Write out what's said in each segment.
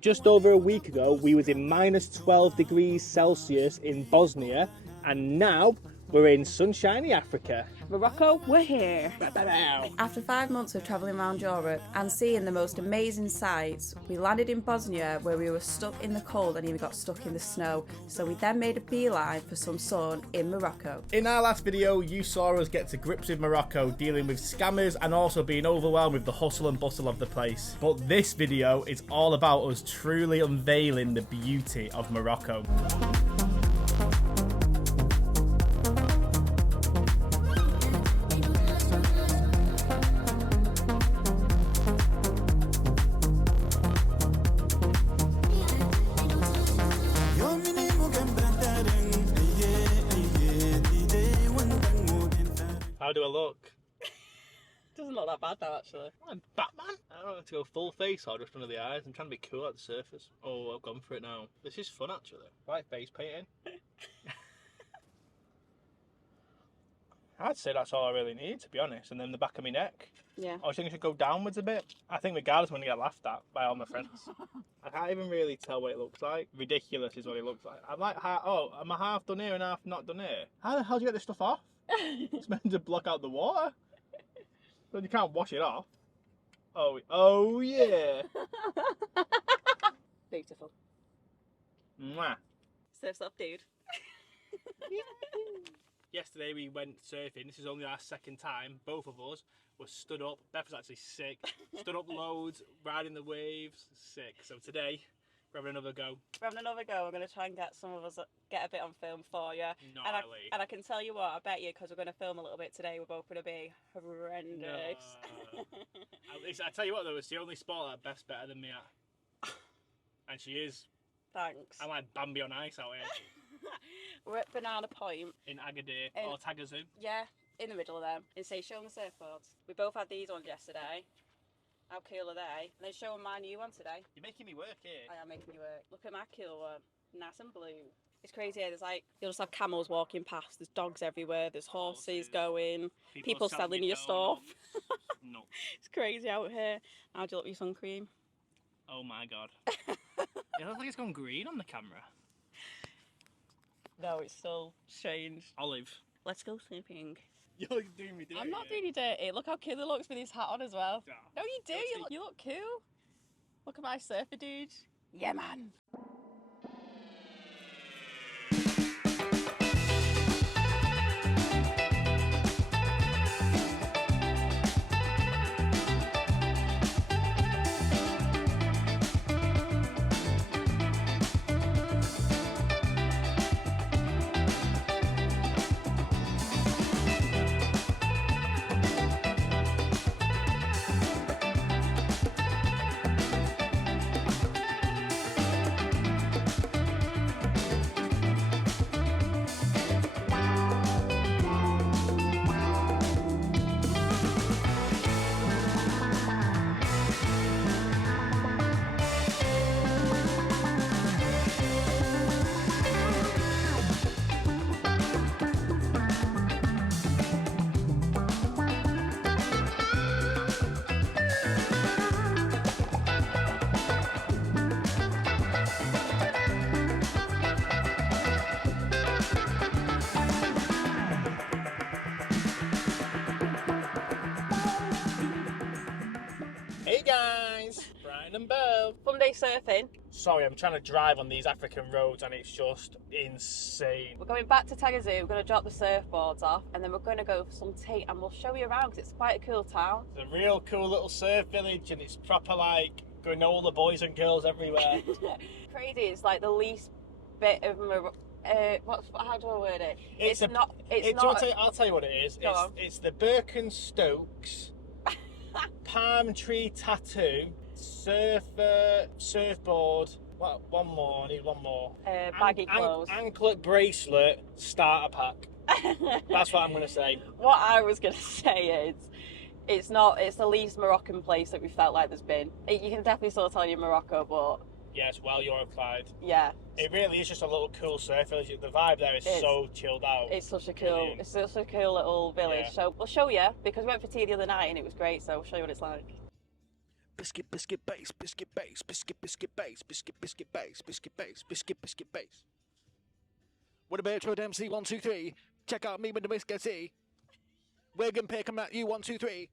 Just over a week ago, we was in minus 12 degrees Celsius in Bosnia, and now we're in sunshiny Africa. Morocco, we're here. After 5 months of travelling around Europe and seeing the most amazing sights, we landed in Bosnia where we were stuck in the cold and even got stuck in the snow. So we then made a beeline for some sun in Morocco. In our last video, you saw us get to grips with Morocco, dealing with scammers and also being overwhelmed with the hustle and bustle of the place. But this video is all about us truly unveiling the beauty of Morocco. How do I look? Doesn't look that bad though, actually. I'm Batman. I don't have to go full face or just under the eyes. I'm trying to be cool at the surface. Oh, I've gone for it now. This is fun actually. Like face painting. I'd say that's all I really need, to be honest. And then the back of my neck. Yeah. I was thinking I should go downwards a bit. I think regardless, I'm going to get laughed at by all my friends. I can't even really tell what it looks like. Ridiculous is what it looks like. I'm like, am I half done here and half not done here? How the hell do you get this stuff off? It's meant to block out the water. But you can't wash it off. Oh yeah. Beautiful. Mwah. Surf's up, dude. Yesterday we went surfing. This is only our second time. Both of us were stood up. Beth was actually sick. Stood up loads, riding the waves. Sick. So today we're having another go. We're having another go. We're going to try and get some of us, get a bit on film for you. Gnarly. And I can tell you what, I bet you, because we're going to film a little bit today, we're both going to be horrendous. No. I tell you what though, it's the only sport that Beth's better than me at. And she is. Thanks. I'm like Bambi on ice out here. We're at Banana Point. In Agadir, or Taghazout. Yeah, in the middle of them. And say, show them the surfboards. We both had these ones yesterday. How cool are they? And then show them my new one today. You're making me work here. I am making you work. Look at my cool one. Nice and blue. It's crazy. There's like, you'll just have camels walking past. There's dogs everywhere. There's horses going. People selling your stuff. No. It's crazy out here. How do you look with your sun cream? Oh my god. It looks like it's gone green on the camera. No, it's still strange. Olive. Let's go surfing. You're doing me dirty. I'm not doing you dirty. Look how cool it looks with his hat on as well. Yeah. No, you do. You look cool. Look at my surfer dude. Yeah, man. Hey guys, Brian and Bev. Fun day surfing. Sorry, I'm trying to drive on these African roads and it's just insane. We're going back to Taghazout. We're going to drop the surfboards off and then we're going to go for some tea and we'll show you around because it's quite a cool town. It's a real cool little surf village and it's proper like granola boys and girls everywhere. Crazy. It's like the least bit of how do I word it? It's not. I'll tell you what it is. It's the Birkenstokes palm tree tattoo, surfboard. What? One more. I need one more. Baggy clothes. Anklet bracelet. Starter pack. That's what I'm going to say. What I was going to say is, it's the least Moroccan place that we felt like there's been. You can definitely still tell you're Morocco, but yes, well European. Yeah. It really is just a little cool surf village. The vibe there is so chilled out. It's such a cool little village. Yeah. So we'll show you because we went for tea the other night and it was great. So we'll show you what it's like. biscuit, biscuit, base, biscuit, base, biscuit, biscuit, base, biscuit, biscuit, base, biscuit, base, biscuit, biscuit, base. What about Road MC 1 2 3? Check out me with the biscuit C. Wigan pick 'em at you 1 2 3.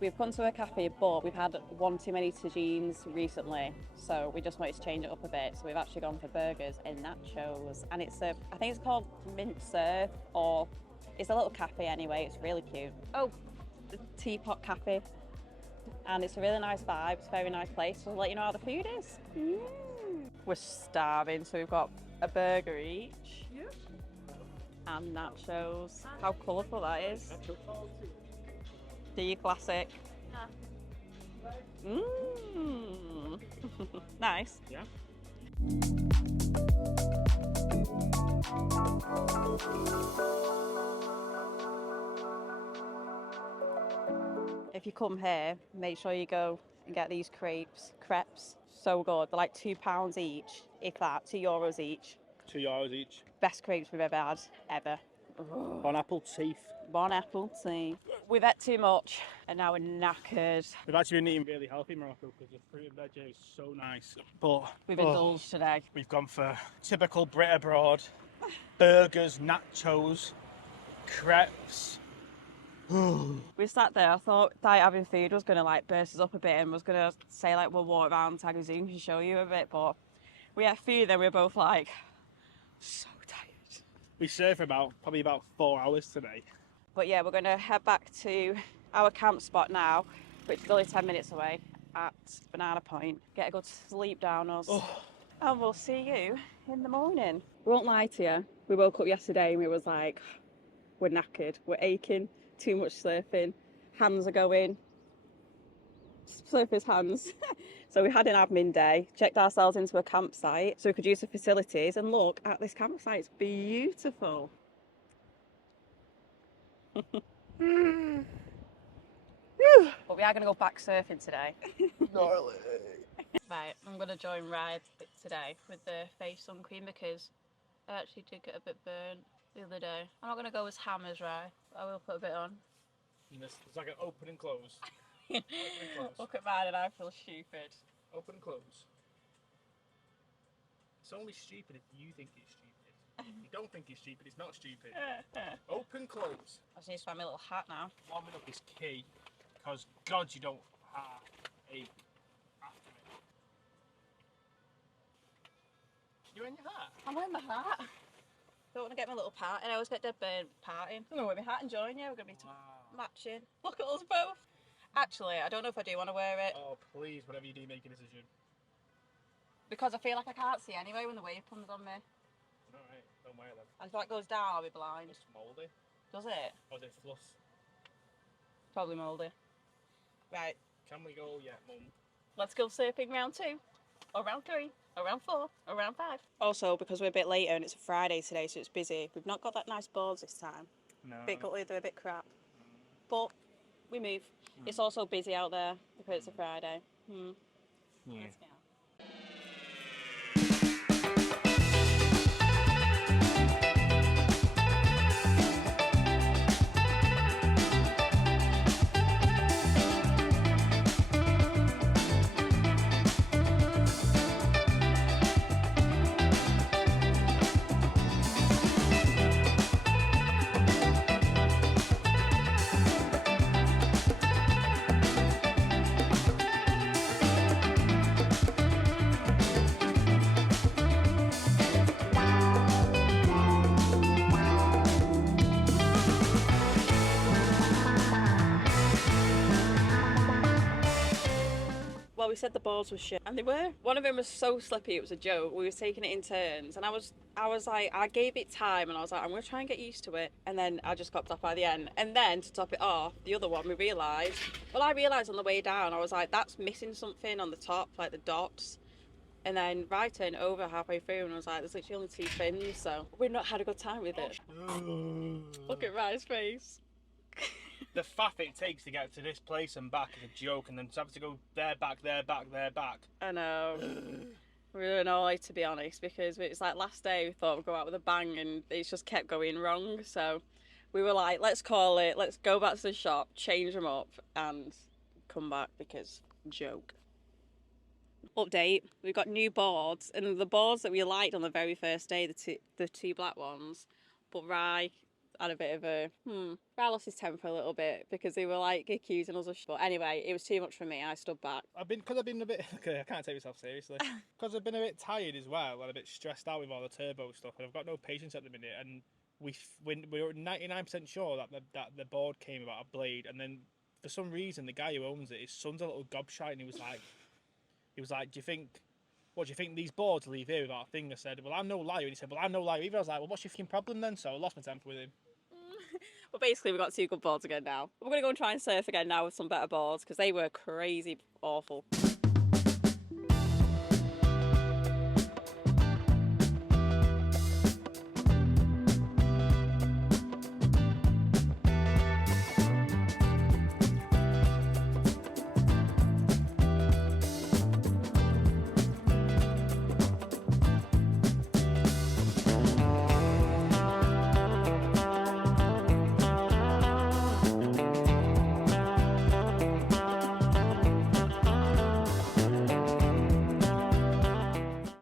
We've come to a cafe, but we've had one too many tagines recently, so we just wanted to change it up a bit. So we've actually gone for burgers and nachos, and it's I think it's called Mint Surf, or it's a little cafe anyway. It's really cute. Oh, the Teapot Cafe, and it's a really nice vibe. It's a very nice place. So I'll let you know how the food is. We're starving, so we've got a burger each and nachos. How colourful that is. The classic. Nice. Yeah. If you come here, make sure you go and get these crepes. So good. They're like £2 each, if that, €2 each. €2 each. Best crepes we've ever had, ever. On apple teeth. Bon apple tea. We've ate too much and now we're knackered. We've actually been eating really healthy in Morocco because the fruit and veg is so nice. But We've indulged today. we've gone for typical Brit abroad. Burgers, nachos, crepes. We sat there, I thought diet having food was going to like burst us up a bit and was going to say like we'll walk around Taghazout and show you a bit, but we had food and we were both like so tired. We surfed for probably about 4 hours today. But yeah, we're going to head back to our camp spot now, which is only 10 minutes away at Banana Point. Get a good sleep down us. And we'll see you in the morning. We won't lie to you. We woke up yesterday and we was like, we're knackered, we're aching, too much surfing, hands are going. Surfers' hands. So we had an admin day, checked ourselves into a campsite so we could use the facilities, and look at this campsite, it's beautiful. But we are going to go back surfing today. Gnarly. Right, I'm going to join Ride today with the face sun cream because I actually did get a bit burnt the other day. I'm not going to go as ham as Rye, but I will put a bit on. It's like an open and close. Open and close. Look at mine and I feel stupid. Open and close. It's only stupid if you think it's stupid. If you don't think it's stupid, it's not stupid. Open, close. I just need to find my little hat now. Warming up is key, because God, you don't have a after it. You're in your hat? I'm wearing my hat. Don't want to get my little part, and I always get dead burnt partying. I'm going to wear my hat and join you. We're going to be matching. Look at us both. Actually, I don't know if I do want to wear it. Oh, please, whatever you do, make a decision. Because I feel like I can't see anyway when the wave comes on me. Alright, don't wear them. And if that goes down, I'll be blind. It's mouldy. Does it? Or is it fluff? Probably mouldy. Right, Can we go yet, Mum? let's go surfing round 2, or round 3, or round 4, or round 5. Also, because we're a bit later and it's a Friday today, so it's busy, we've not got that nice boards this time. No. Bit gutted, they're a bit crap. But we move. It's also busy out there because it's a Friday. Yeah. Let's go. Well, we said the boards were shit, and they were. One of them was so slippy, it was a joke. We were taking it in turns, and I was like, I gave it time, and I was like, I'm going to try and get used to it. And then I just got off by the end. And then, to top it off, the other one, I realised on the way down, I was like, that's missing something on the top, like the dots. And then Rye turned over halfway through, and I was like, there's literally only 2 fins, so we've not had a good time with it. Look at Rye's face. The faff it takes to get to this place and back is a joke, and then to have to go there, back, there, back, there, back. I know. We were annoyed, to be honest, because it's like last day we thought we'd go out with a bang and it's just kept going wrong. So we were like, let's call it, let's go back to the shop, change them up and come back because joke. Update, we've got new boards, and the boards that we liked on the very first day, the two black ones, but Rye had a bit of a Rye lost his temper a little bit because they were like accusing us of but anyway, it was too much for me. I stood back. I've been a bit okay, I can't take myself seriously because I've been a bit tired as well and a bit stressed out with all the turbo stuff, and I've got no patience at the minute, and we were 99% sure that the board came about a blade, and then for some reason the guy who owns it, his son's a little gobshite, and he was like, what do you think these boards leave here without a thing? I said, well, I'm no liar. And he said, well, I'm no liar either. I was like, well, what's your fucking problem then? So I lost my temper with him. Well, basically, we've got two good boards again now. We're going to go and try and surf again now with some better boards because they were crazy awful.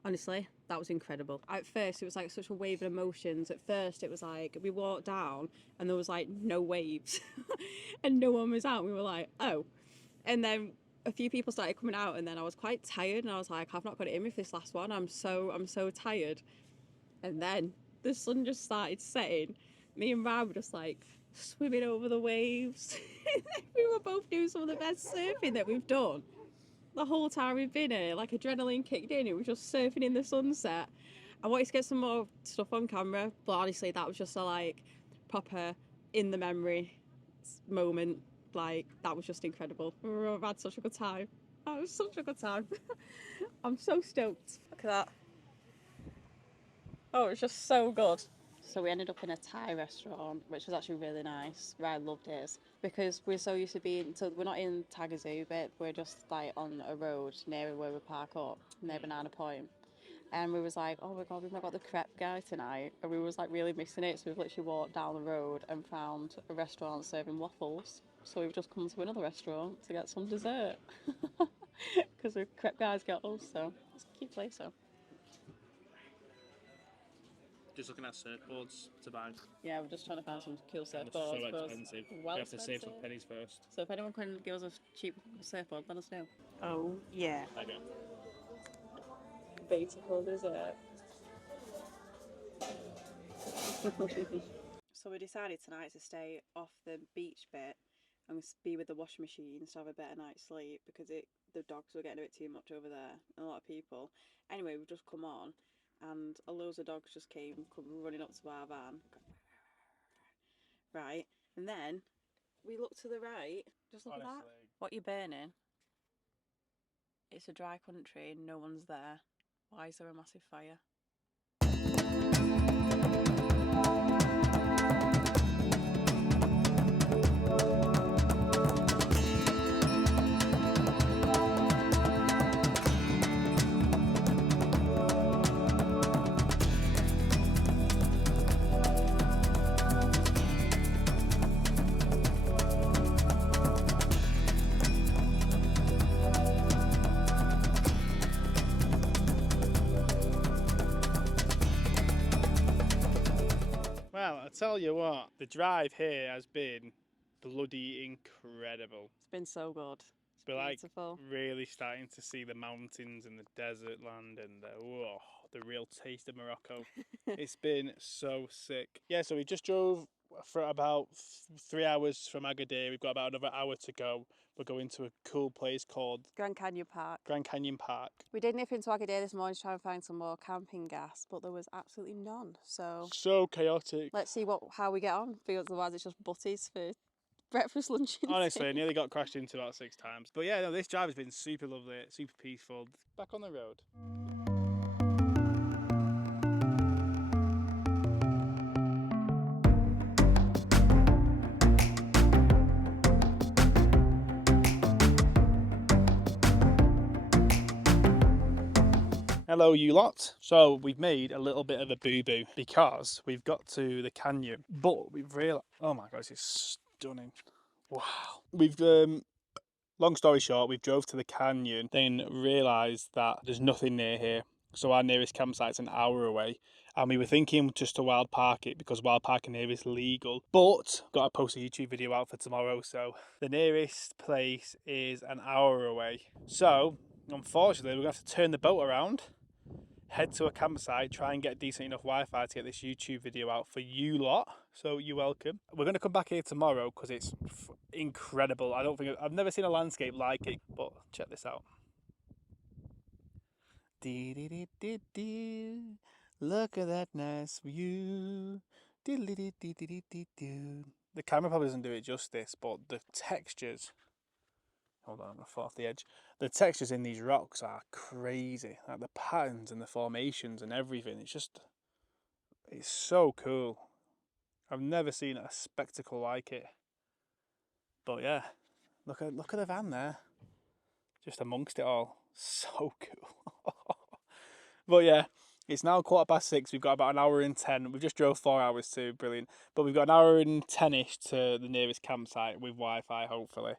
Honestly, that was incredible. At first, it was like such a wave of emotions. At first, it was like we walked down and there was like no waves and no one was out. We were like, oh. And then a few people started coming out, and then I was quite tired and I was like, I've not got it in me for this last one. I'm so tired. And then the sun just started setting. Me and Ryan were just like swimming over the waves. We were both doing some of the best surfing that we've done. The whole time we've been here, like adrenaline kicked in, it was just surfing in the sunset. I wanted to get some more stuff on camera, but honestly that was just a like proper in the memory moment. Like that was just incredible. We've had such a good time. That was such a good time. I'm so stoked. Look at that. Oh, it's just so good. So we ended up in a Thai restaurant, which was actually really nice. Ryan loved it because we're so used to being, so we're not in Taghazout, but we're just like on a road near where we park up, near Banana Point. And we was like, oh my God, we've not got the crepe guy tonight. And we was like really missing it. So we've literally walked down the road and found a restaurant serving waffles. So we've just come to another restaurant to get some dessert. Because the crepe guys got us, so it's a cute place, so. Just looking at surfboards to buy. Yeah, we're just trying to find some cool surfboards. So expensive. Well, we have to save some pennies first. So if anyone can give us a cheap surfboard, let us know. Oh, yeah. I know. Beautiful dessert. So we decided tonight to stay off the beach bit and be with the washing machine to have a better night's sleep because the dogs were getting a bit too much over there, and a lot of people. Anyway, we've just come on and a loads of dogs just come running up to our van. Right, and then we look to the right, just look at that. What you burning? It's a dry country and no one's there. Why is there a massive fire? Well, I tell you what, the drive here has been bloody incredible. It's been so good. We're like beautiful. Really starting to see the mountains and the desert land and the real taste of Morocco. It's been so sick. Yeah, so we just drove for about 3 hours from Agadir. We've got about another hour to go. We're going to a cool place called Grand Canyon Park. Grand Canyon Park. We did nip into Agadir this morning to try and find some more camping gas, but there was absolutely none. So chaotic. Let's see how we get on, because otherwise it's just butties for breakfast, lunch and Honestly, I nearly got crashed into about 6 times. But yeah, no, this drive has been super lovely, super peaceful. Back on the road. Hello, you lot. So we've made a little bit of a boo-boo because we've got to the canyon, but we've realised, oh my god, it's stunning. Wow. We've, long story short, we've drove to the canyon, then realised that there's nothing near here. So our nearest campsite's an hour away. And we were thinking just to wild park it because wild parking here is legal. But got to post a YouTube video out for tomorrow. So the nearest place is an hour away. So unfortunately, we're going to have to turn the boat around, head to a campsite, try and get decent enough Wi-Fi to get this YouTube video out for you lot. So you're welcome. We're going to come back here tomorrow because it's incredible. I've never seen a landscape like it, but check this out. Look at that nice view. The camera probably doesn't do it justice, but the textures, hold on, I'm going to fall off the edge. The textures in these rocks are crazy. Like the patterns and the formations and everything. It's so cool. I've never seen a spectacle like it. But yeah, look at the van there. Just amongst it all. So cool. But yeah, it's now 6:15. We've got about an hour and 10. We've just drove 4 hours too, brilliant. But we've got an hour and 10-ish to the nearest campsite with Wi-Fi, hopefully.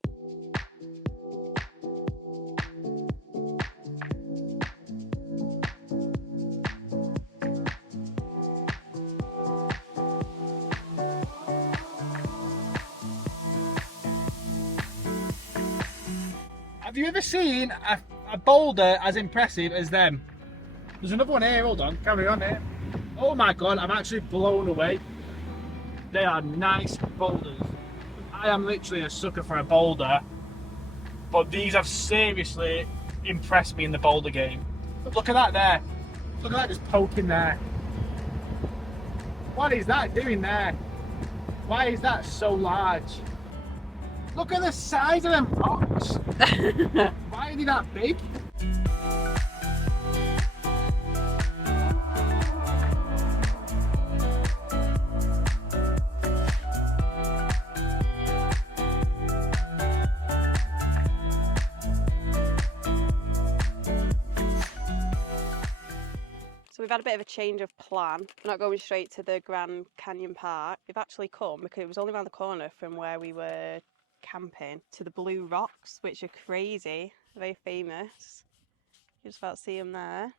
Have you ever seen a boulder as impressive as them? There's another one here, hold on, carry on here. Oh my god, I'm actually blown away. They are nice boulders. I am literally a sucker for a boulder, but these have seriously impressed me in the boulder game. Look at that there. Look at that just poking there. What is that doing there? Why is that so large? Look at the size of them rocks. Why are they that big? So we've had a bit of a change of plan. We're not going straight to the Grand Canyon Park. We've actually come because it was only around the corner from where we were camping to the Blue Rocks, which are crazy, very famous. You just about see them there.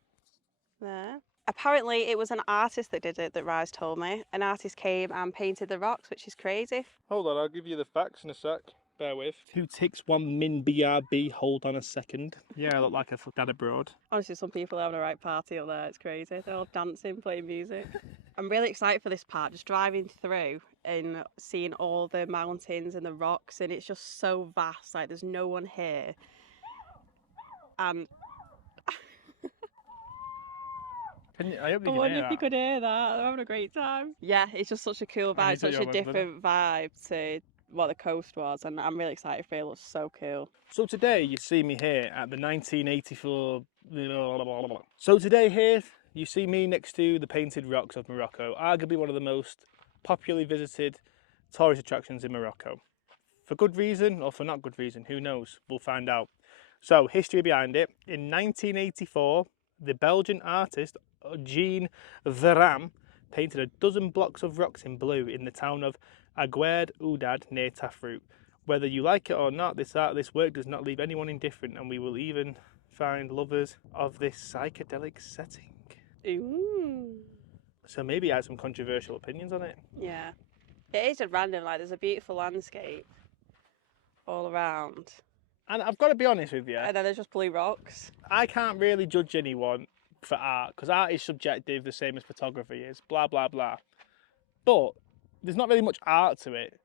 Apparently it was an artist that did it, that Rise told me. An artist came and painted the rocks, which is crazy. Hold on, I'll give you the facts in a sec. Bear with. 2 ticks, 1 min BRB, hold on a second. Yeah, I look like a dad abroad. Honestly, some people are having a right party up there, it's crazy. They're all dancing, playing music. I'm really excited for this part, just driving through and seeing all the mountains and the rocks, and it's just so vast, like there's no one here. And I hope I wonder if you could hear that. They're having a great time. Yeah, it's just such a cool vibe, such a different vibe to what the coast was, and I'm really excited for it. It looks so cool. So today you see me here at the 1984. So today here you see me next to the painted rocks of Morocco, arguably one of the most popularly visited tourist attractions in Morocco. For good reason or for not good reason, who knows? We'll find out. So history behind it. In 1984, the Belgian artist Jean Veram painted a dozen blocks of rocks in blue in the town of Agadir Surfing near Tafraoute. Whether you like it or not, this work does not leave anyone indifferent, and we will even find lovers of this psychedelic setting. Ooh. So maybe I have some controversial opinions on it. Yeah. It is just random, like there's a beautiful landscape all around. And I've got to be honest with you. And then there's just blue rocks. I can't really judge anyone for art, because art is subjective, the same as photography is, blah, blah, blah. But there's not really much art to it.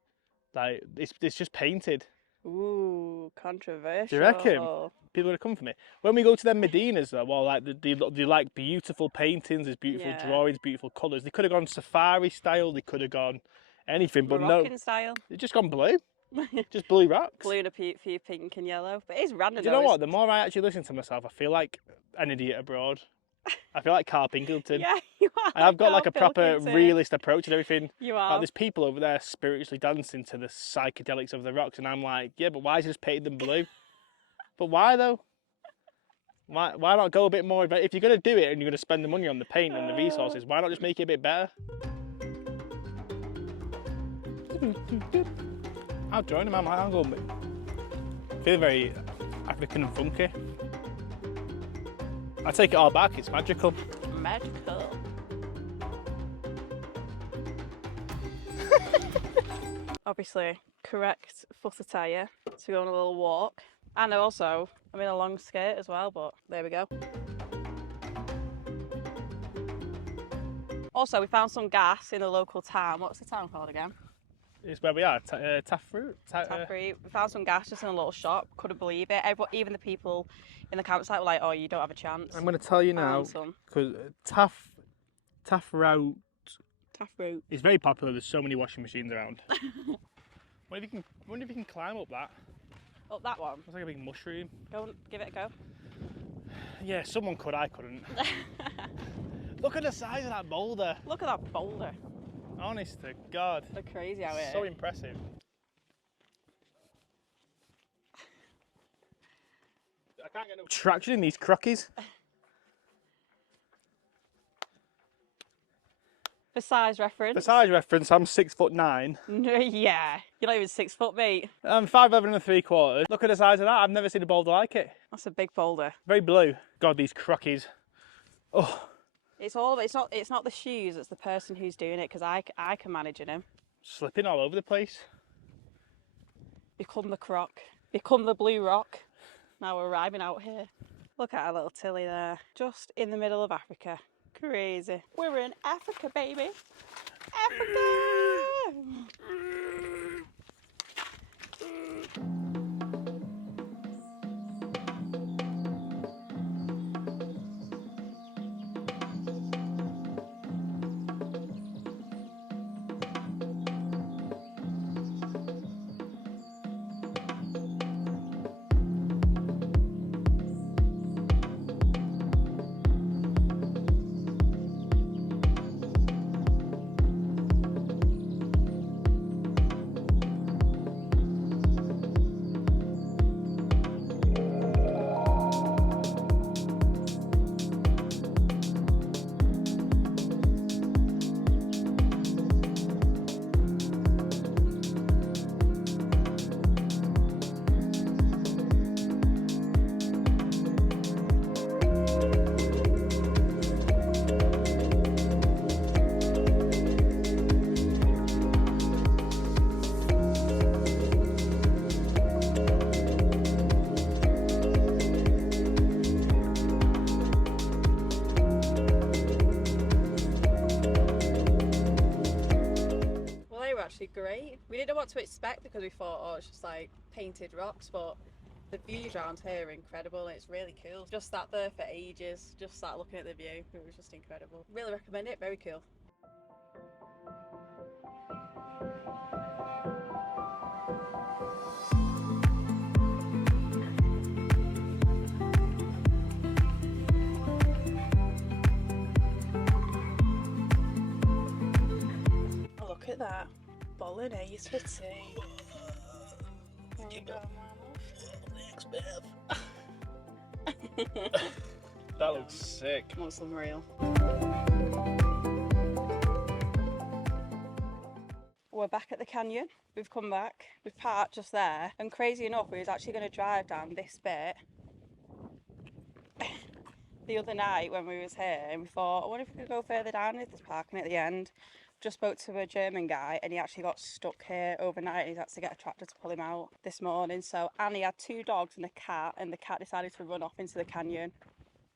Like, it's just painted. Ooh, controversial. Do you reckon? People are going to come for me. When we go to them Medinas, though, well, like, they like beautiful paintings, there's beautiful drawings, beautiful colours. They could have gone safari style, they could have gone anything, but Moroccan no. style. They've just gone blue. Just blue rocks. Blue and a few pink and yellow. But it's random. Do you know what? The more I actually listen to myself, I feel like an idiot abroad. I feel like Carl Pilkington. Yeah, you are. And I've got like a proper realist approach and everything. You are. Like, there's people over there spiritually dancing to the psychedelics of the rocks, and I'm like, yeah, but why is he just painted them blue? But why though? Why not go a bit more? If you're going to do it and you're going to spend the money on the paint and the resources, why not just make it a bit better? I'll join him. I'm going. Feeling very African and funky. I take it all back. It's magical. Magical. Obviously, correct foot attire to go on a little walk. And also, I'm in a long skirt as well, but there we go. Also, we found some gas in the local town. What's the town called again? It's where we are, Tafraoute. Tafraoute. We found some gas just in a little shop. Couldn't believe it. Even the people in the campsite were like, "Oh, you don't have a chance." I'm going to tell you now, because Tafraoute is very popular. There's so many washing machines around. wonder if you can climb up that. Up that one? It's like a big mushroom. Go and give it a go. Yeah, someone could, I couldn't. Look at the size of that boulder. Look at that boulder. Honest to God. They're crazy out here. So impressive. I can't get no traction in these crockies. For size reference. For size reference, I'm 6'9". Yeah, you're not even 6 foot, mate. I'm 5'11 3/4". Look at the size of that. I've never seen a boulder like it. That's a big boulder. Very blue. God, these crockies. Oh. It's not the shoes. It's the person who's doing it, because I can manage them. Slipping all over the place. Become the croc. Become the blue rock. Now we're arriving out here. Look at our little Tilly there, just in the middle of Africa. Crazy. We're in Africa, baby. Africa! Great. We didn't know what to expect because we thought, oh, it's just like painted rocks, but the views around here are incredible and it's really cool. Just sat there for ages, just sat looking at the view. It was just incredible. Really recommend it, very cool. Oh, look at that. Bolognese for tea. That looks sick. Want some real? We're back at the canyon. We've come back. We've parked just there. And crazy enough, we was actually going to drive down this bit the other night when we was here, and we thought, I wonder if we could go further down if there's parking at the end. Just spoke to a German guy and he actually got stuck here overnight and he's had to get a tractor to pull him out this morning. So Annie had 2 dogs and a cat, and the cat decided to run off into the canyon.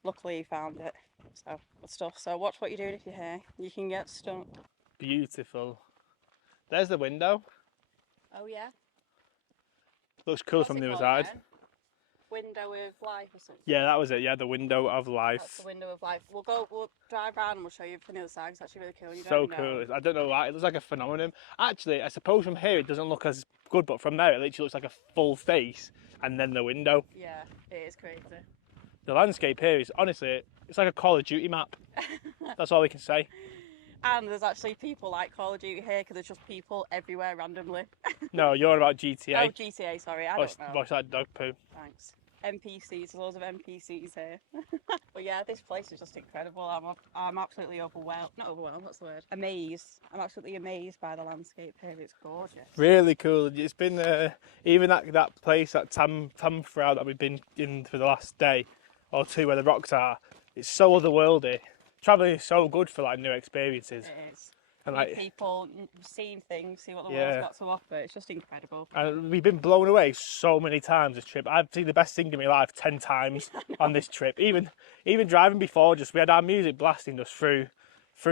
Luckily he found it. So good stuff. So watch what you're doing if you're here. You can get stuck. Beautiful. There's the window. Oh yeah? Looks cool. What's from the other side. Then? Window of life or something? Yeah, that was it. Yeah, the window of life. That's the window of life. We'll drive around and we'll show you from the other side. It's actually really cool. You So don't know. cool. I don't know why. It looks like a phenomenon. Actually, I suppose from here it doesn't look as good, but from there it literally looks like a full face and then the window. Yeah, it is crazy. The landscape here is honestly, it's like a Call of Duty map. That's all we can say. And there's actually people like Call of Duty here because there's just people everywhere randomly. No, you're on about GTA. Oh, GTA, sorry. I don't know. Watch that dog poo. Thanks. NPCs, there's loads of NPCs here. But yeah, this place is just incredible. I'm absolutely overwhelmed. Not overwhelmed, what's the word? Amazed. I'm absolutely amazed by the landscape here. It's gorgeous. Really cool. It's been even that place, that Tafraoute that we've been in for the last day or two, where the rocks are. It's so otherworldly. Traveling is so good for like new experiences. It is. And Meet like, people, seeing things, see what the Yeah. world's got to offer. It's just incredible. and we've been blown away so many times this trip. I've seen the best thing in my life 10 times on this trip. Even driving before, just we had our music blasting us through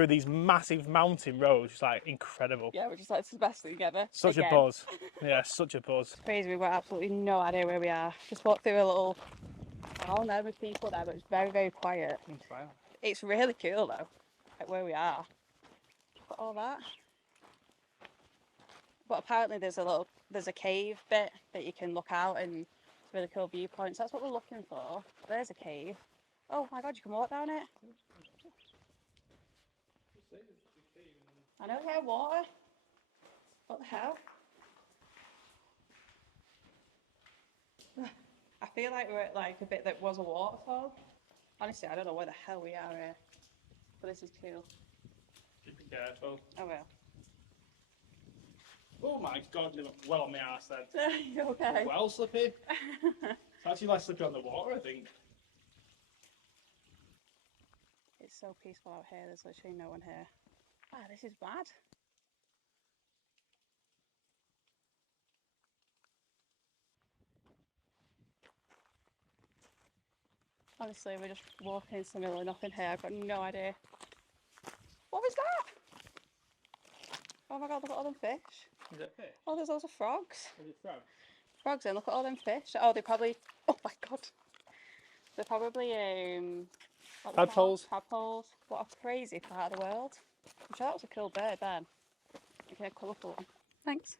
these massive mountain roads. It's like incredible. Yeah, we're just like, it's the best thing ever. Such Again. a buzz. Yeah, such a buzz. It's crazy, we've got absolutely no idea where we are. Just walked through a little, I don't know, with people there, but it's very, very quiet. It's really cool though, like where we are. Look at all that. But apparently there's a cave bit that you can look out, and it's really cool viewpoints. That's what we're looking for. There's a cave. Oh my god, you can walk down it. I know, here, water. What the hell? I feel like we're at like a bit that was a waterfall. Honestly, I don't know where the hell we are here. But this is cool. Be careful. I will. Oh my god, you look well on my arse then. You okay? Well slippy. It's actually like slipping on the water, I think. It's so peaceful out here, there's literally no one here. Ah, this is bad. Honestly, we're just walking into the middle of nothing here. I've got no idea. What was that? Oh my god, look at all them fish. Is it fish? Oh, there's loads of frogs. Is it frog? Frogs in, look at all them fish. Oh, they probably, oh my god. They're probably, what are they called? Tadpoles. Tadpoles. What a crazy part of the world. I'm sure that was a cool bird then. Okay, a colourful one. Thanks.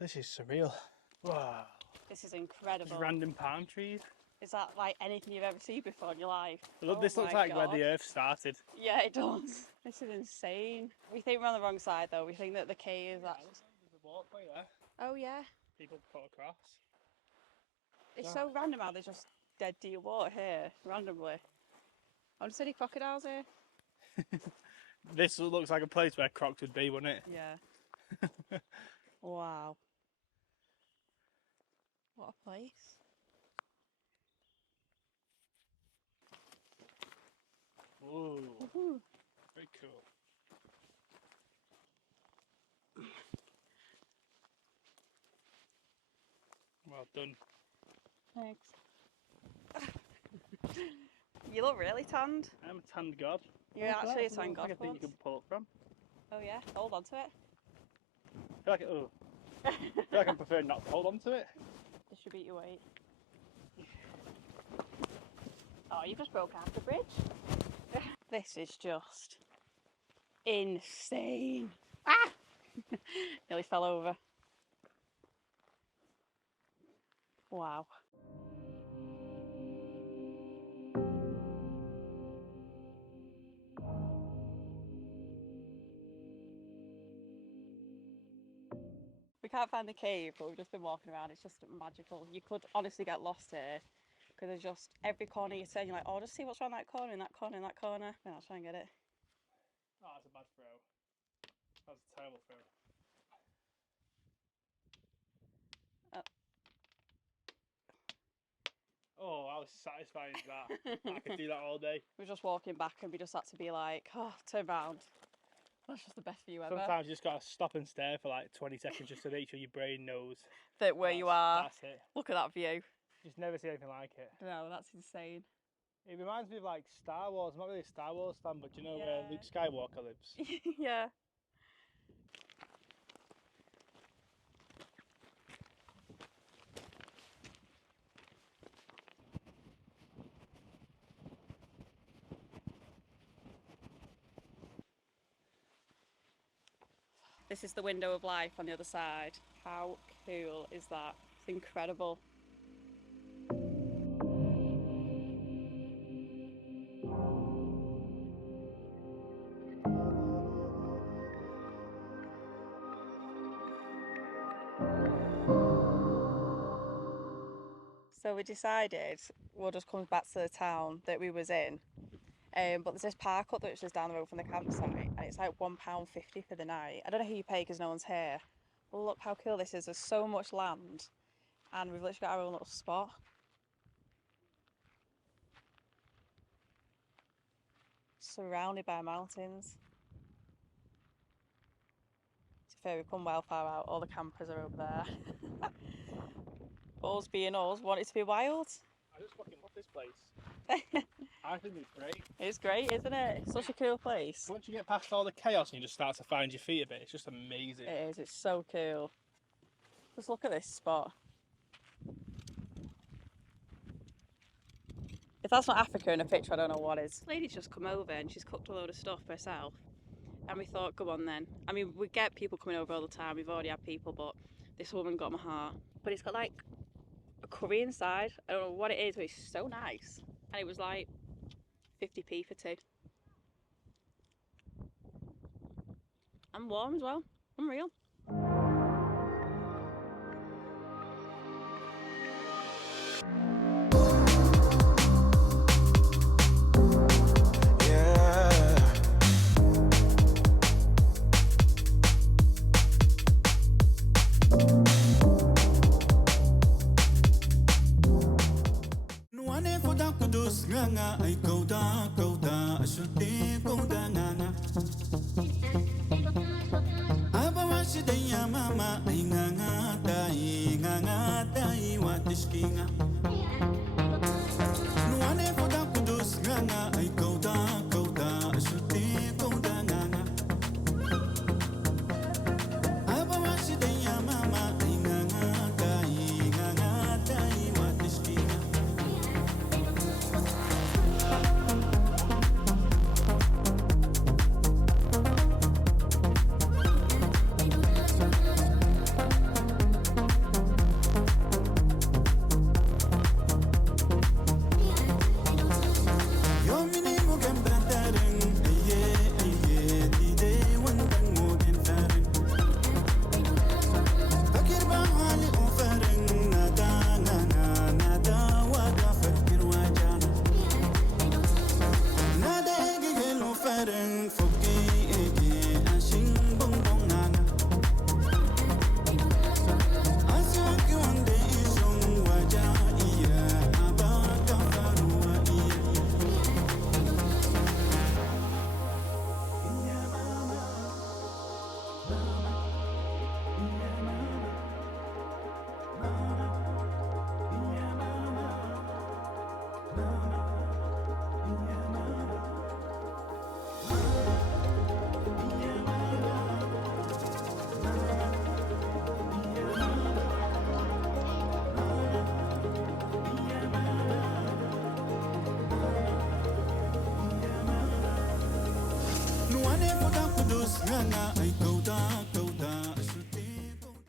This is surreal. Wow. This is incredible. Just random palm trees. Is that like anything you've ever seen before in your life? Look, this looks like where the earth started. Yeah, it does. This is insane. We think we're on the wrong side though. We think that the cave is that. There's a walkway there. Oh yeah. People put across. It's so random how there's just dead deep water here, randomly. I want to see any crocodiles here. This looks like a place where crocs would be, wouldn't it? Yeah. Wow. What a place. Ooh. Woohoo. Very cool. Well done. Thanks. You look really tanned. I'm a tanned god. You're actually a tanned god. I think you can pull up from. Oh yeah, hold on to it. I feel like, I feel like I prefer not to hold on to it. Distribute your weight. Oh, you just broke half the bridge. This is just insane. Ah! Nearly fell over. Wow. We can't find the cave, but we've just been walking around. It's just magical. You could honestly get lost here because there's just every corner you turn, you're like, oh, just see what's around that corner, in that corner, in that corner. Then I'll try and get it. Oh, that's a bad throw. That's a terrible throw. Oh, how satisfying is that? I could do that all day. We're just walking back and we just had to be like, oh, turn round. That's just the best view ever. Sometimes you just got to stop and stare for like 20 seconds just to make sure your brain knows That where you are. That's it. Look at that view. Just never see anything like it. No, that's insane. It reminds me of like Star Wars. I'm not really a Star Wars fan, but you know where Yeah. Luke Skywalker lives? Yeah. This is the window of life on the other side. How cool is that? It's incredible. So we decided we'll just come back to the town that we was in. But there's this park up that's just down the road from the campsite, and it's like £1.50 for the night. I don't know who you pay because no one's here. But look how cool this is. There's so much land, and we've literally got our own little spot. Surrounded by mountains. To be fair, we've come well far out. All the campers are over there. But us being us, want it to be wild. I just fucking love this place. I think it's great. It's great, isn't it? It's such a cool place. Once you get past all the chaos and you just start to find your feet a bit, it's just amazing. It is, it's so cool. Just look at this spot. If that's not Africa in a picture, I don't know what is. This lady's just come over and she's cooked a load of stuff herself. And we thought, go on then. I mean, we get people coming over all the time. We've already had people, but this woman got my heart. But it's got like a curry inside. I don't know what it is, but it's so nice. And it was like 50p for two. And warm as well. Unreal.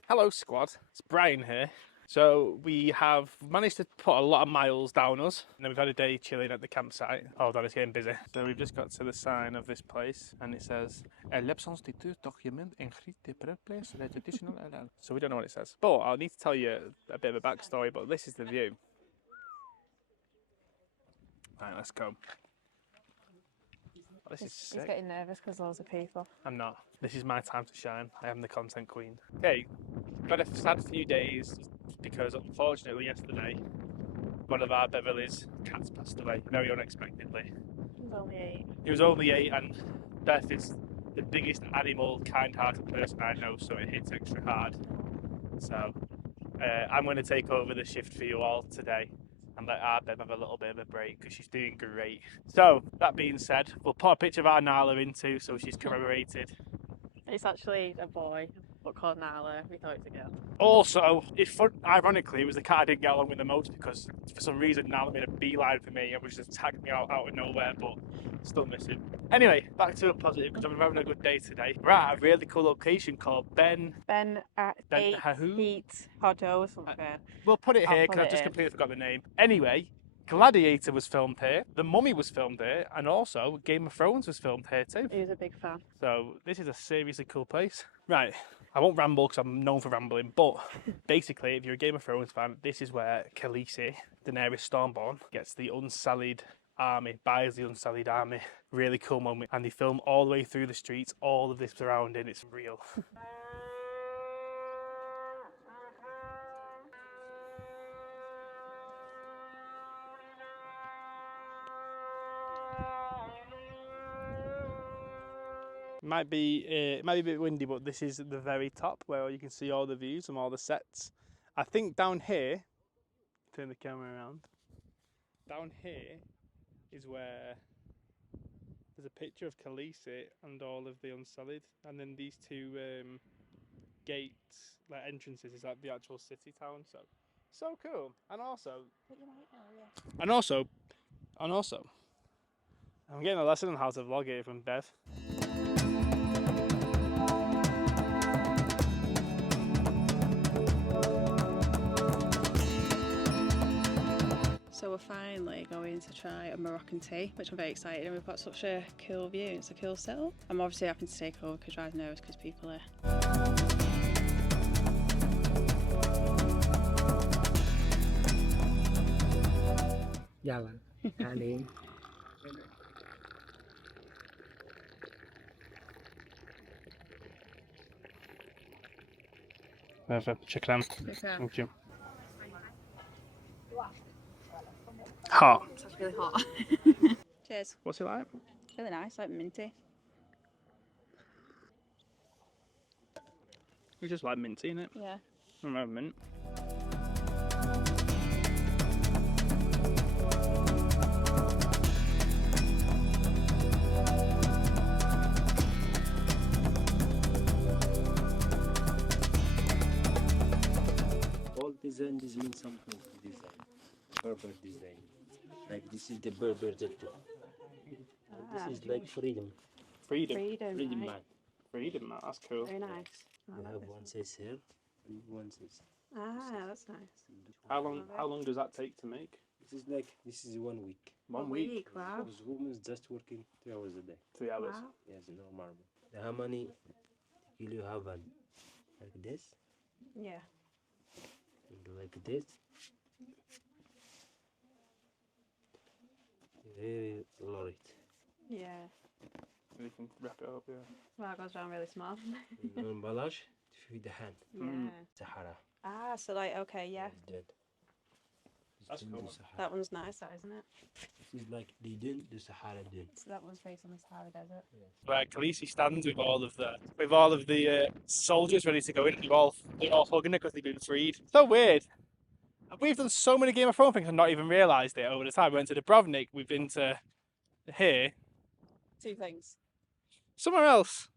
Hello squad, it's Brian here. So we have managed to put a lot of miles down us, and then we've had a day chilling at the campsite. Hold on, it's getting busy. So we've just got to the sign of this place, and it says l'absence de tout document inscrit de place la traditional. So we don't know what it says. But I'll need to tell you a bit of a backstory, but this is the view. Right, let's go. Oh, this is sick. He's getting nervous because loads of people. I'm not. This is my time to shine. I am the content queen. Okay, got a sad few days because unfortunately yesterday one of our Beverly's cats passed away very unexpectedly. He was only 8. He was only 8, and Beth is the biggest animal, kind-hearted person I know, so it hits extra hard. So I'm going to take over the shift for you all today and let our Bev have a little bit of a break because she's doing great. So that being said, we'll put a picture of our Nala in too, so she's commemorated. It's actually a boy, but called Nala. We thought it was a girl. Also, ironically, it was the cat I didn't get along with the most because for some reason Nala made a beeline for me and was just tagged me out of nowhere, but still missing. Anyway, back to a positive because I'm having a good day today. We're at a really cool location called Ait Benhaddou or something. We'll put it I'll here put because I it just in. completely forgot the name. Anyway, Gladiator was filmed here, The Mummy was filmed here, and also Game of Thrones was filmed here too. He was a big fan. So this is a seriously cool place. Right, I won't ramble because I'm known for rambling, but basically, if you're a Game of Thrones fan, this is where Khaleesi, Daenerys Stormborn, gets the unsullied army, buys the unsullied army. Really cool moment. And they film all the way through the streets, all of this surrounding. It's real. It might be a bit windy, but this is the very top where you can see all the views from all the sets. I think down here, turn the camera around, down here is where there's a picture of Khaleesi and all of the Unsullied, and then these two gates, like entrances, is like the actual city town. So cool. And also, I'm getting a lesson on how to vlog here from Bev. So we're finally going to try a Moroccan tea, which I'm very excited, and we've got such a cool view. It's a cool setup. I'm obviously having to take over because I was nervous because people are. Jalan, Ali. Perfect. Check it out. Okay. Thank you. Hot. It's really hot. Cheers. What's it like? It's really nice, like minty. It's just like minty, innit? Yeah. I remember mint. All design this means something. Design, Berber design. Like this is the Berber tattoo. This is like freedom. Freedom. Freedom Right. man. Freedom, man. That's cool. Very nice. You have one says here and one says. Ah, that's nice. How long does that take to make? This is 1 week. 1 week. Wow. Because women's just working 3 hours a day. 3 hours. Wow. Yes, no marble. How many you have like this? Yeah. And like this. Very light. Yeah. We can wrap it up, yeah. Well, it goes down really small. Emballage to feed the hand. Yeah. Sahara. Ah, so like, okay, yeah. Dead. That's cool. That one's nice, that isn't it? This is like the dun, the Sahara dun. So that one's facing the Sahara Desert. Where Khaleesi stands with all of the soldiers ready to go in. They're all hugging her because they've been freed. So weird. We've done so many Game of Thrones things and not even realised it over the time. We went to Dubrovnik, we've been to here. 2 things. Somewhere else.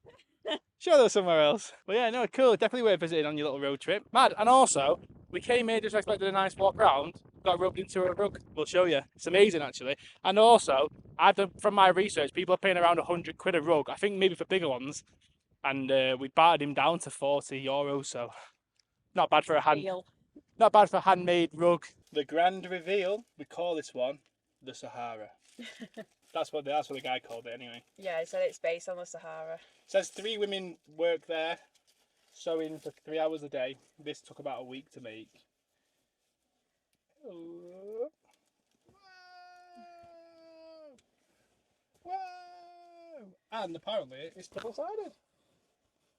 Sure, there was somewhere else. But yeah, no, cool. Definitely worth visiting on your little road trip. Mad. And also, we came here just expected a nice walk around. Got roped into a rug. We'll show you. It's amazing, actually. And also, I've done, from my research, people are paying around 100 quid a rug. I think maybe for bigger ones. And we bartered him down to €40. So not bad for not bad for a handmade rug. The grand reveal. We call this one the Sahara. That's what the guy called it anyway. Yeah, he said it's based on the Sahara. Says 3 women work there, sewing for 3 hours a day. This took about a week to make. Whoa. Whoa. And apparently it's double-sided.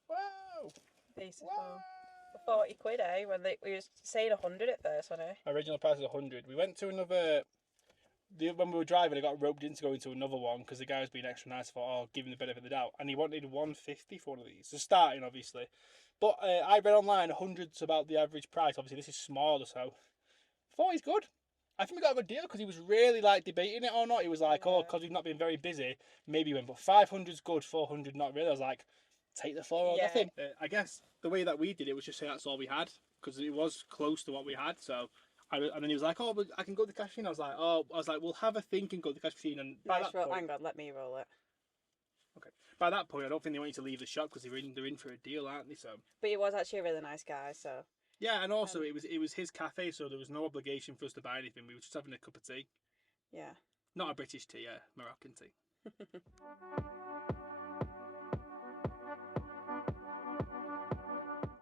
Whoa. Beautiful. Whoa. For 40 quid, eh? When we were saying 100 at first, wasn't it? Original price is 100. We went to another. When we were driving, I got roped into going to another one because the guy was being extra nice. I thought, oh, give him the benefit of the doubt, and he wanted 150 for one of these. So starting, obviously, but I read online 100's about the average price. Obviously, this is smaller, so 40's good. I think we got a good deal because he was really like debating it or not. He was like, oh, because we've not been very busy, maybe win. But 500's good, 400 not really. I was like, take the 4 or nothing. I guess the way that we did it was just say that's all we had because it was close to what we had. So. And then he was like, oh, but I can go to the cash machine. I was like, we'll have a think and go to the cash machine. And by that point, hang on, let me roll it. Okay. By that point, I don't think they want you to leave the shop because they're in for a deal, aren't they? So. But he was actually a really nice guy, so. Yeah, and also it was his cafe, so there was no obligation for us to buy anything. We were just having a cup of tea. Yeah. Not a British tea, yeah, Moroccan tea.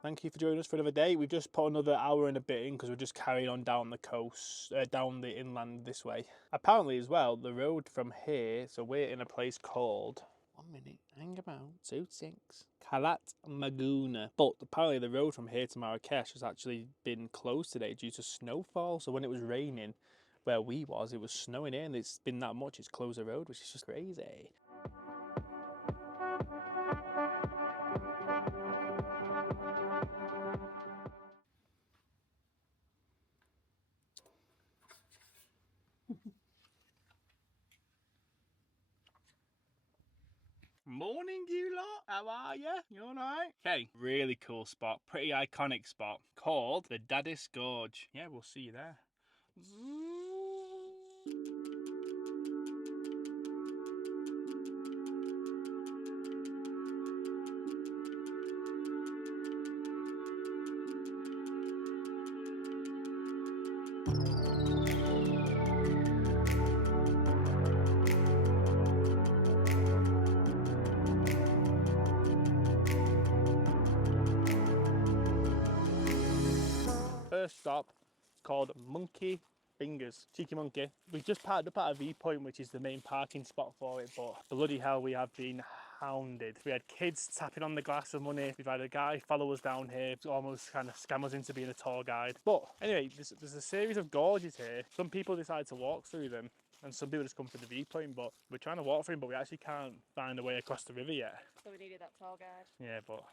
thank you for joining us for another day. We've just put another hour and a bit in because we're just carrying on down the coast, down the inland this way. Apparently as well, the road from here, so we're in a place called, 1 minute, hang about, 2-6, Kalat Maguna. But apparently the road from here to Marrakesh has actually been closed today due to snowfall. So when it was raining where we was, it was snowing here, and it's been that much, it's closed the road, which is just crazy. Morning, you lot. How are you? You alright? Okay, really cool spot, pretty iconic spot called the Dades Gorge. Yeah, we'll see you there. First stop is called Monkey Fingers. Cheeky monkey. We've just parked up at a viewpoint, which is the main parking spot for it, but bloody hell, we have been hounded. We had kids tapping on the glass of money. We've had a guy follow us down here to almost kind of scam us into being a tour guide. But anyway, there's a series of gorges here. Some people decide to walk through them, and some people just come for the viewpoint, but we're trying to walk through them, but we actually can't find a way across the river yet. So we needed that tour guide. Yeah, but...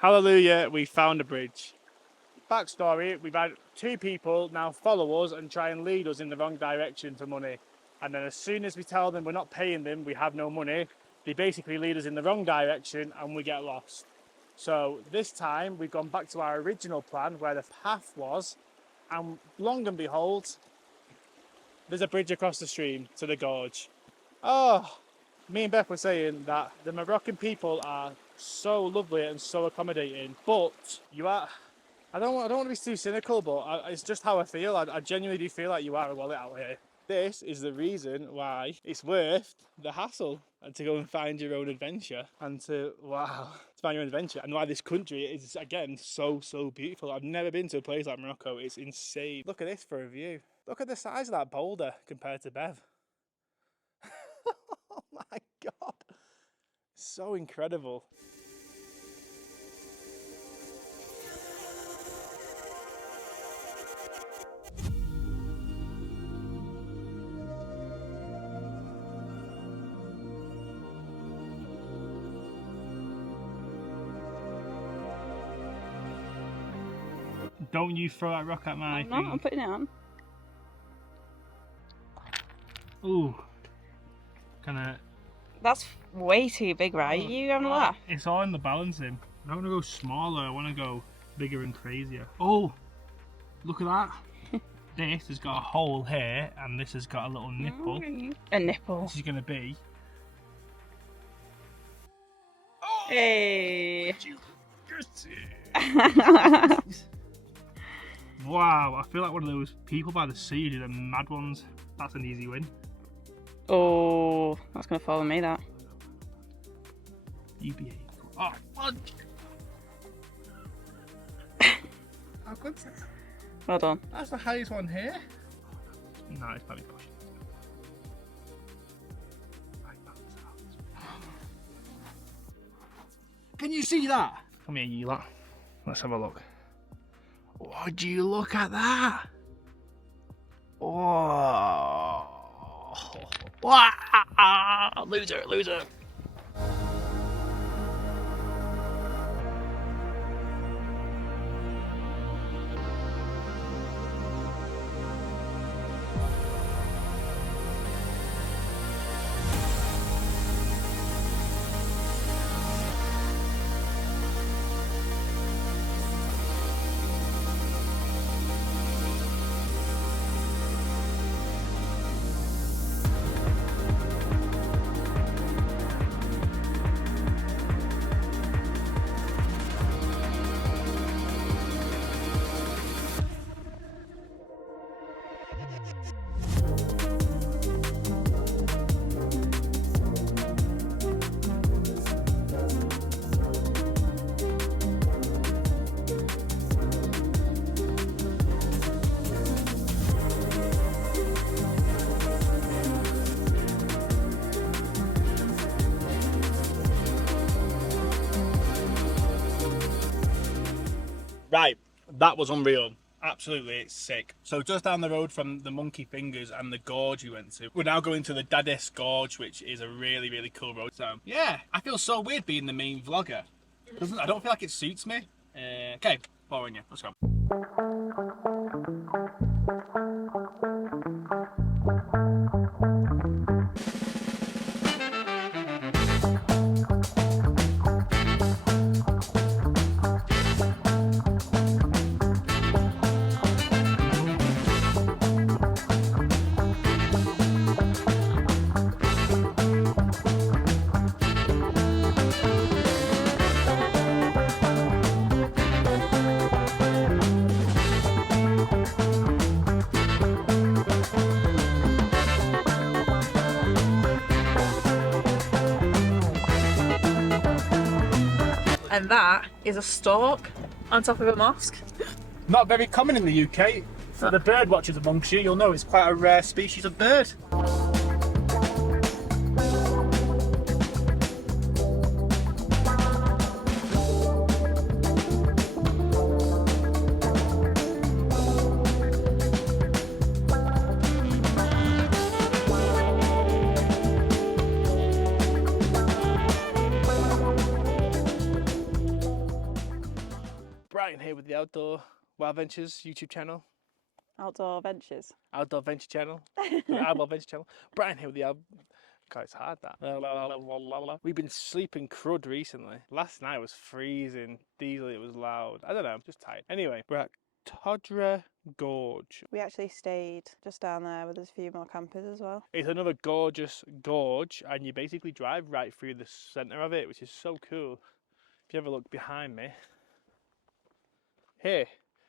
Hallelujah, we found a bridge. Backstory, we've had 2 people now follow us and try and lead us in the wrong direction for money. And then as soon as we tell them we're not paying them, we have no money, they basically lead us in the wrong direction and we get lost. So this time we've gone back to our original plan where the path was, and long and behold, there's a bridge across the stream to the gorge. Oh, me and Beth were saying that the Moroccan people are so lovely and so accommodating, but I don't want to be too cynical, but it's just how I feel. I genuinely do feel like you are a wallet out here. This is the reason why it's worth the hassle and to go and find your own adventure and to find your own adventure, and why this country is again so beautiful. I've never been to a place like Morocco. It's insane. Look at this for a view. Look at the size of that boulder compared to Bev. Oh my god, so incredible. Don't you throw that rock at my thing. I'm putting it on. Ooh. Kinda... That's way too big, right? You having a laugh? It's all in the balancing. I don't want to go smaller, I want to go bigger and crazier. Oh! Look at that. This has got a hole here, and this has got a little nipple. A nipple. This is going to be... Oh! Hey! Wow, I feel like one of those people by the sea who do the mad ones. That's an easy win. Oh, that's going to follow me, that. You behave. Oh, fudge! How good's that? Well done. That's the highest one here. No, it's probably pushing. Can you see that? Come here, you lot. Let's have a look. Would you look at that? Oh. Wow. Loser, loser. That was unreal. Absolutely, it's sick. So just down the road from the Monkey Fingers and the gorge we went to, we're now going to the Dades Gorge, which is a really, really cool road. So yeah, I feel so weird being the main vlogger. I don't feel like it suits me. Okay, following you. Let's go. And that is a stalk on top of a mosque. Not very common in the UK. For the bird watchers amongst you, you'll know it's quite a rare species of bird. Brian here with the Outdoor Wild Ventures YouTube channel. Outdoor Ventures. Outdoor Venture channel. Outdoor Venture channel. Brian here with the God, it's hard that. We've been sleeping crud recently. Last night was freezing. Diesel, it was loud. I don't know, I'm just tired. Anyway, we're at Todra Gorge. We actually stayed just down there with a few more campers as well. It's another gorgeous gorge, and you basically drive right through the centre of it, which is so cool. If you ever look behind me, here,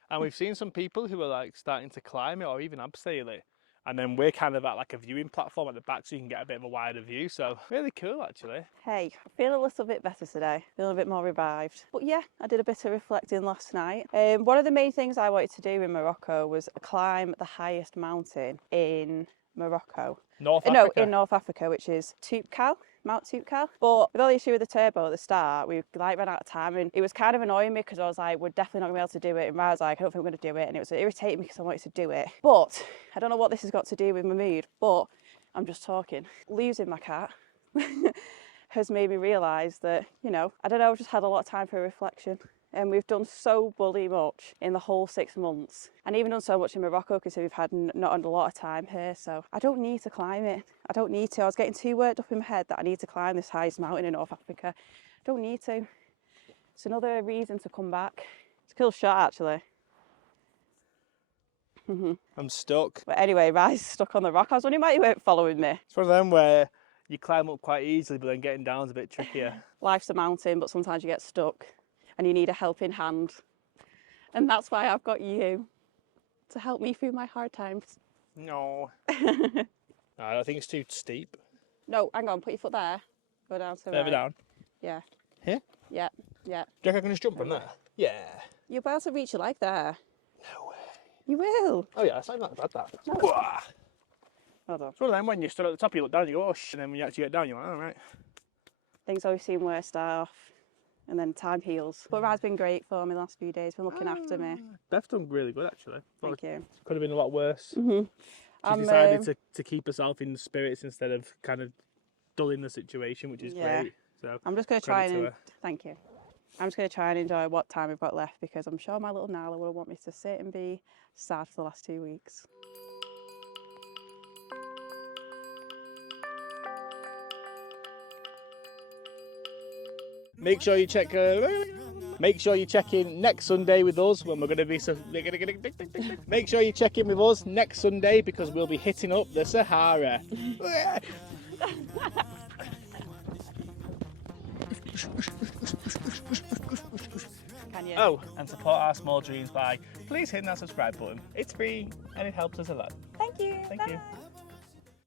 and we've seen some people who are like starting to climb it or even abseil it, and then we're kind of at like a viewing platform at the back so you can get a bit of a wider view. So really cool actually. Hey, I feel a little bit better today, feeling a bit more revived. But yeah, I did a bit of reflecting last night. One of the main things I wanted to do in Morocco was climb the highest mountain in Morocco. North Africa? No, in North Africa, which is Toubkal. Mount Toubkal. But with all the issue with the turbo at the start, we like ran out of time, and it was kind of annoying me because I was like, we're definitely not gonna be able to do it. And I was like, I don't think we're gonna do it, and it was irritating me because I wanted to do it. But I don't know what this has got to do with my mood, but I'm just talking. Losing my cat has made me realise that, you know, I don't know, I've just had a lot of time for reflection. And we've done so bloody much in the whole 6 months, and even done so much in Morocco because we've had not a lot of time here. So I don't need to climb it. I don't need to. I was getting too worked up in my head that I need to climb this highest mountain in North Africa. I don't need to. It's another reason to come back. It's a cool shot actually. I'm stuck. But anyway, Rise stuck on the rock. I was wondering why you weren't following me. It's one of them where you climb up quite easily, but then getting down is a bit trickier. Life's a mountain, but sometimes you get stuck. And you need a helping hand. And that's why I've got you to help me through my hard times. No. No, I don't think it's too steep. No, hang on, put your foot there. Go down to the Further right. down? Yeah. Here? Yeah, yeah. Do you reckon I can just jump from there? Yeah. You'll be able to reach your leg there. No way. You will. Oh yeah, it's not that bad that. No. Wah! Hold on. It's one of them when you stood at the top, you look down, you go, oh shit, and then when you actually get down, you're like, all right. Things always seem worse start off. And then time heals. But Rad's been great for me the last few days, been looking after me. Beth's done really good actually. Thank you. Could have been a lot worse. Mm-hmm. She decided to keep herself in spirits instead of kind of dulling the situation, which is great. So I'm just going to try and thank you. I'm just going to try and enjoy what time we've got left, because I'm sure my little Nala will want me to sit and be sad for the last 2 weeks. Make sure you check in next Sunday with us when we're going to be. Make sure you check in with us next Sunday because we'll be hitting up the Sahara. Oh, and support our small dreams by please hitting that subscribe button. It's free and it helps us a lot. Thank you. Thank Bye. you.